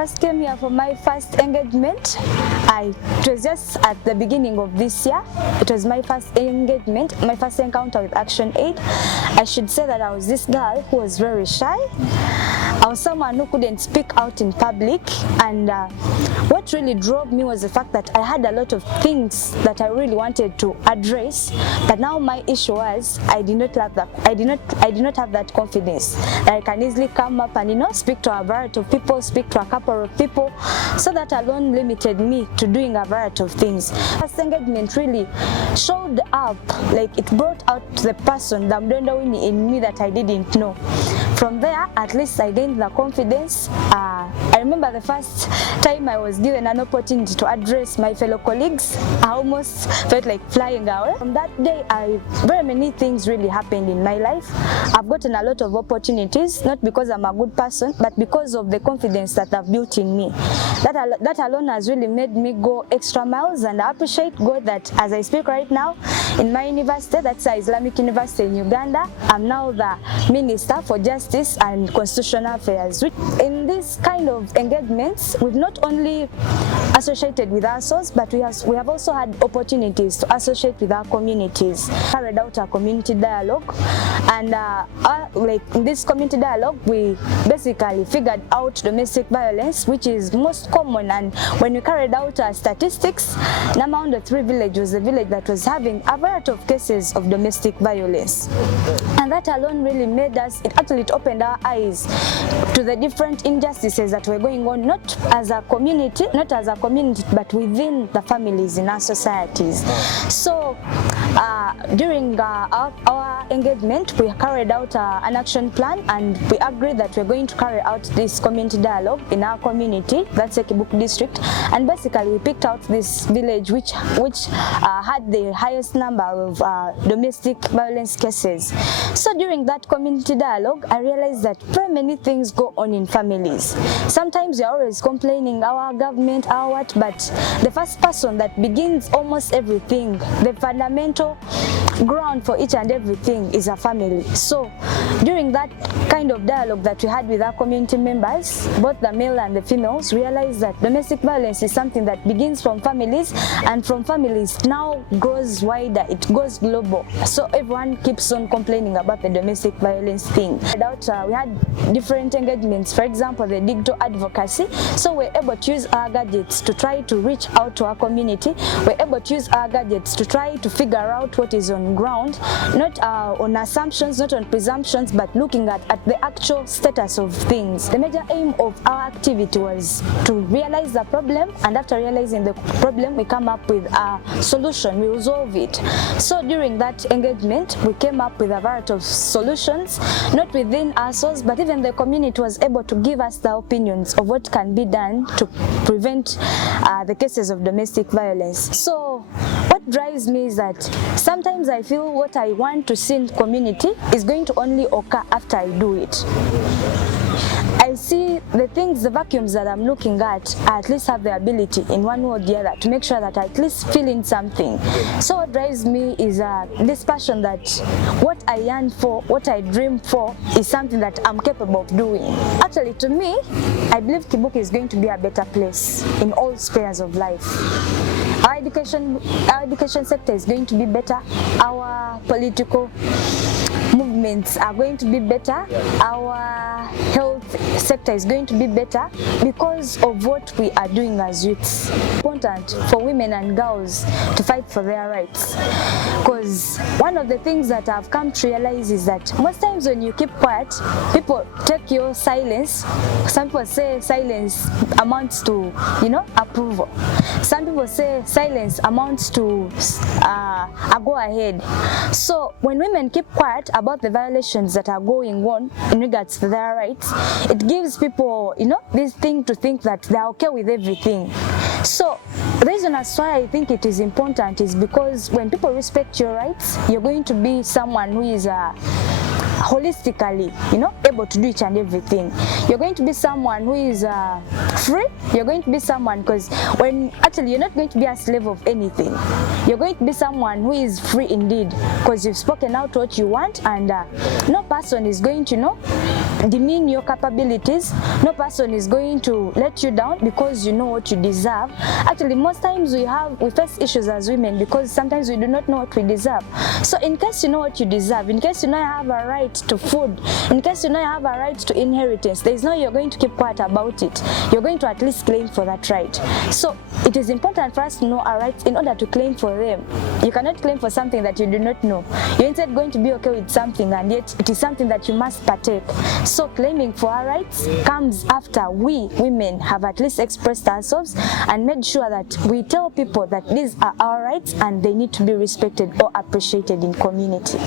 first came here for my first engagement, it was just at the beginning of this year. It was my first engagement, my first encounter with Action Aid. I should say that I was this girl who was very shy. I was someone who couldn't speak out in public, and what really drove me was the fact that I had a lot of things that I really wanted to address, but now my issue was I did not have that confidence that I can easily come up and speak to a variety of people, speak to a couple of people. So that alone limited me to doing a variety of things. First engagement really showed up, like it brought out the person, the Mudondo Winnie in me that I didn't know. From there, at least I gained the confidence. I remember the first time I was given an opportunity to address my fellow colleagues, I almost felt like flying away. From that day, very many things really happened in my life. I've gotten a lot of opportunities, not because I'm a good person, but because of the confidence that I've built in me. That alone has really made me go extra miles, and I appreciate God that as I speak right now, in my university, that's the Islamic University in Uganda, I'm now the Minister for Justice and Constitutional Affairs. In this kind of engagements, we've not only associated with ourselves, but we have also had opportunities to associate with our communities. Carried out a community dialogue, and like in this community dialogue, we basically figured out domestic violence, which is most common. And when we carried out our statistics, Namaundo 3 village was the village that was having a variety of cases of domestic violence, and that alone really made us, it opened our eyes to the different injustices that were going on, not as a community, but within the families in our societies. So during our engagement, we carried out an action plan, and we agreed that we're going to carry out this community dialogue in our community, that's Ekibuk district, and basically we picked out this village which had the highest number of domestic violence cases. So during that community dialogue, I realized that very many things go on in families. Sometimes you're always complaining, our government, our what, but the first person that begins almost everything, the fundamental ground for each and everything, is a family. So during that kind of dialogue that we had with our community members, both the male and the females, realized that domestic violence is something that begins from families, and from families now grows wider, it goes global. So everyone keeps on complaining about the domestic violence thing. We had different engagements, for example, the digital advocacy. So we're able to use our gadgets to try to reach out to our community. We're able to use our gadgets to try to figure out what is on ground, not on assumptions, not on presumptions, but looking at the actual status of things. The major aim of our activity was to realize the problem, and after realizing the problem, we come up with a solution, we resolve it. So during that engagement, we came up with a variety of solutions, not within ourselves, but even the community was able to give us the opinions of what can be done to prevent the cases of domestic violence. So what drives me is that sometimes I feel what I want to see in the community is going to only occur after I do it. I see the things, the vacuums that I'm looking at, I at least have the ability in one way or the other to make sure that I at least feel in something. So what drives me is this passion that what I yearn for, what I dream for, is something that I'm capable of doing. Actually, to me, I believe Kibuk is going to be a better place in all spheres of life. Our education sector is going to be better. Our political movements are going to be better. Our health sector is going to be better because of what we are doing as youths. It's important for women and girls to fight for their rights, because one of the things that I've come to realize is that most times when you keep quiet, people take your silence. Some people say silence amounts to, approval. Some people say silence amounts to a go ahead. So when women keep quiet about the violations that are going on in regards to their rights, it gives people, this thing to think that they're okay with everything. So the reason as why I think it is important is because when people respect your rights, you're going to be someone who is holistically, able to do each and everything. You're going to be someone who is free. You're going to be someone, because when actually you're not going to be a slave of anything. You're going to be someone who is free indeed, because you've spoken out what you want, and no person is going to demean your capabilities. No person is going to let you down because you know what you deserve. Actually, most times we face issues as women because sometimes we do not know what we deserve. So in case you know what you deserve, in case you know you have a right to food, in case you know you have a right to inheritance, there is no you're going to keep quiet about it. You're going to at least claim for that right. So it is important for us to know our rights in order to claim for them. You cannot claim for something that you do not know. You're instead going to be okay with something, and yet it is something that you must partake. So claiming for our rights comes after we women have at least expressed ourselves and made sure that we tell people that these are our rights and they need to be respected or appreciated in community.